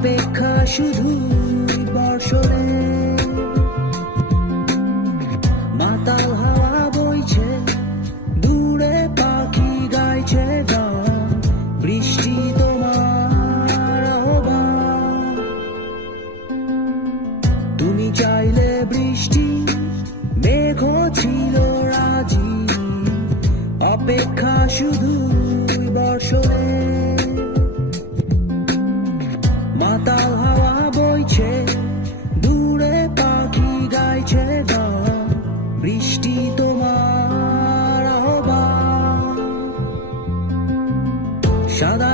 অপেক্ষা শুধু বর্ষণে। মাতাল হাওয়া বইছে, দূরে পাখি গাইছে গান, বৃষ্টি তোমার আহ্বান। তুমি চাইলে বৃষ্টি, মেঘ ছিল রাজি, অপেক্ষা শুধু বর্ষণে। মাতাল হাওয়া বইছে, দূরে পাখি গাইছে গান, বৃষ্টি তোমার আহ্বান। সাদা